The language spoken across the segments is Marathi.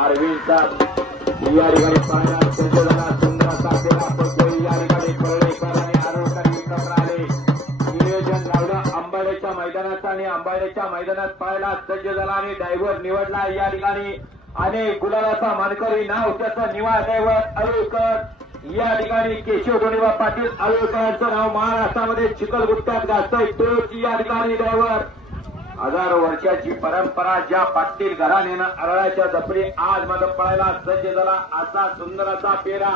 अरविंदचा या ठिकाणी पाहण्यात संचलना सुंदर असा फेरा पडतोय. या ठिकाणी परळेकर आणि आरोळकर एकत्र आले. नियोजन लावलं आंबाड्याच्या मैदानाचं आणि आंबाड्याच्या मैदानात पाहायला सज्ज झाला आणि ड्रायव्हर निवडला. या ठिकाणी अनेक गुलालाचा मानकरी नाव त्याचं निवा ड्रायव्हर आरोळकर. या ठिकाणी केशव धोणीबा पाटील आरोळकरांचं नाव महाराष्ट्रामध्ये चिखलगुट्ट्यात गाजतंय. तोच या ठिकाणी ड्रायव्हर. हजारो वर्षाची परंपरा ज्या पाटील घराण्यानं अरळाच्या दपडी आज मध्ये पळायला सज्ज झाला. असा सुंदर असा पेरा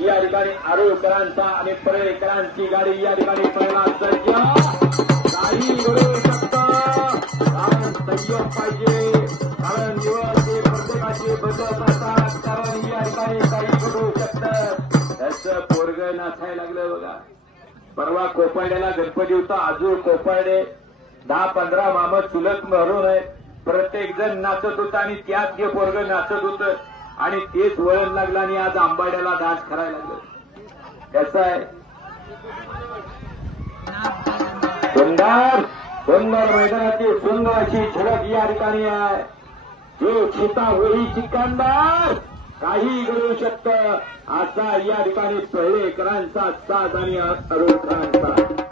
या ठिकाणी आरोळकरांचा आणि परळेकरांची गाडी या ठिकाणी पळायला सज्ज. काही घडू शकतं कारण संयम पाहिजे. कारण निवड हे प्रत्येकाची बदलत असतात. कारण या ठिकाणी काही घडू शकतं. त्याचं पोरग नाचायला लागलं बघा. परवा कोपाड्याला गणपती होता. अजून कोपाडे 10-15 मामा चुलत मरून आहेत. प्रत्येक जण नाचत होता आणि त्यात हे पोरग नाचत होतं आणि तेच वळण लागलं आणि आज आंबाड्याला डान्स करायला लागलं. कसं आहे सुंदर सुंदर मैदानाची सुंदर अशी झडप या ठिकाणी आहे. जो चिता होई चिकंदर काही घडू शकतं. असा या ठिकाणी परळेकरांचा साथ आणि आरोळकरांचा